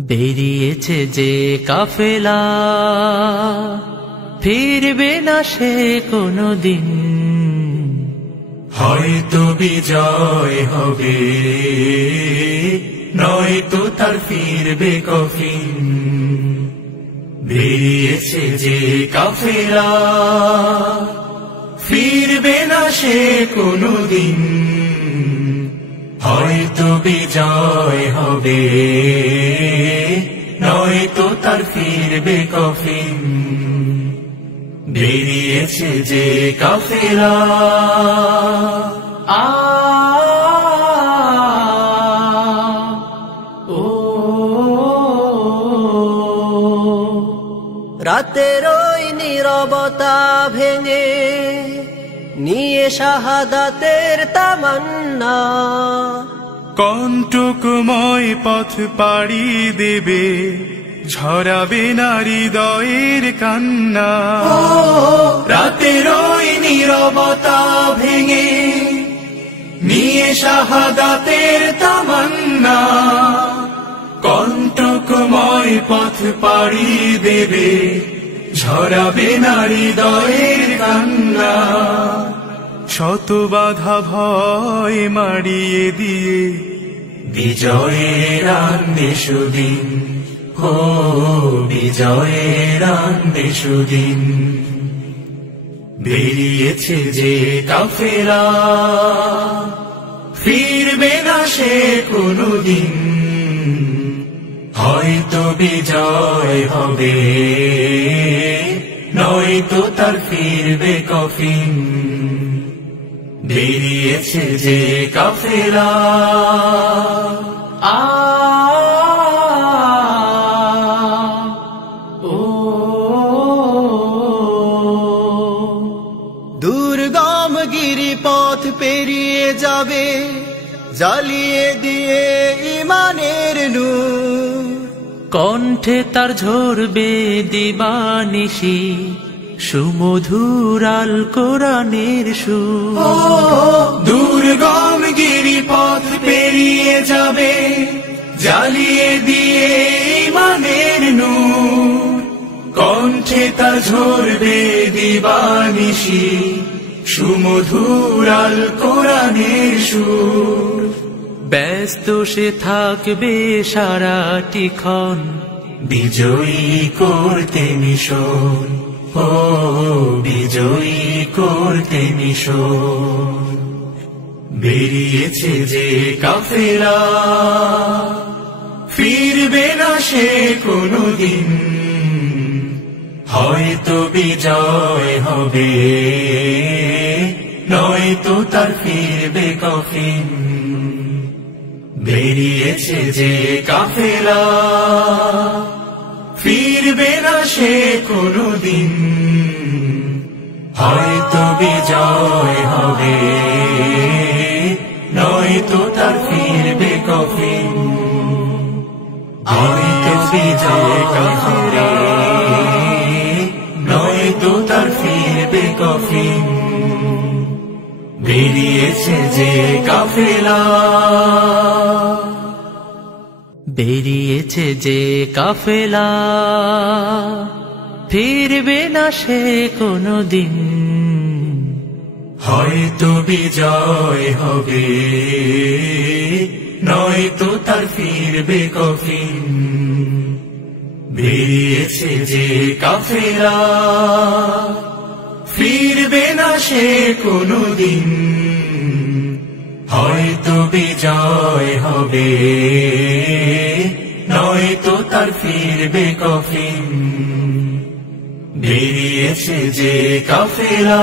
বেরিয়েছে যে কাফেলা, ফিরবে না সে কোনদিন। হয়তো বিজয় হবে, নয়তো তার ফিরবে কফিন। বেরিয়েছে যে কাফেলা, ফিরবে না সে কোনদিন। হয়তো বিজয় হবে, নয়তো তার ফিরবে কফিন। বেরিয়েছে যে কাফেলা। রাতের ওই নীরবতা ভেঙে নিয়ে শাহাদাতের তামান্না, কণ্টকময় পথ পাড়ি দেবে, ঝরাবে না হৃদয়ের কান্না। রাতের ওই নীরবতা ভেঙে নিয়ে শাহাদাতের তামান্না, কণ্টকময় পথ পাড়ি দেবে, ঝরাবে না হৃদয়ের কান্না। শত বাধা ভয় মারিয়ে দিয়ে বিজয়ের আনবে সুদিন। ও বিজয়ের আনবে সুদিন। বেরিয়েছে যে কাফেলা, ফিরবে না সে কোনদিন। হয়তো বিজয় হবে, নয়তো তার ফিরবে কফিন। বেরিয়েছে যে কাফেলা। দুর্গম গিরিপথ পেরিয়ে যাবে, জ্বালিয়ে দিয়ে ইমানের নূর। কণ্ঠে তার ঝরবে দিবানিশি, সুমধুর আল কোরআনের সুর। দুর্গম গিরিপথ পেরিয়ে যাবে, জ্বালিয়ে দিয়ে ইমানের নূর। কণ্ঠে তার ঝরবে দিবানিশি, সুমধুর আল কোরআনের সুর। ব্যস্ত সে থাকবে সারাটি ক্ষণ, বিজয়ী করতে মিশন। ও বিজয়ী করতে মিশন। বেরিয়েছে যে কাফেলা, ফিরবে না সে কোনদিন। হয়তো বিজয় হবে, নয়তো তার ফিরবে কফিন। বেরিয়েছে যে কাফেলা, ফিরবে না সে কোনদিন। হয়তো বিজয় হবে, নয়তো তার ফিরবে কফিন। হয়তো বিজয় কাফেলা, নয়তো তার ফিরবে কফিন। বেরিয়েছে যে কাফেলা। বেরিয়েছে যে কাফেলা, ফিরবে না সে কোনদিন। হয়তো বিজয় হবে, নয়তো তার ফিরবে কফিন। বেরিয়েছে যে কাফেলা, ফিরবে না সে কোনদিন। হয়তো বিজয় হবে, নয়তো তার ফিরবে কফিন। বেরিয়েছে যে কাফেলা।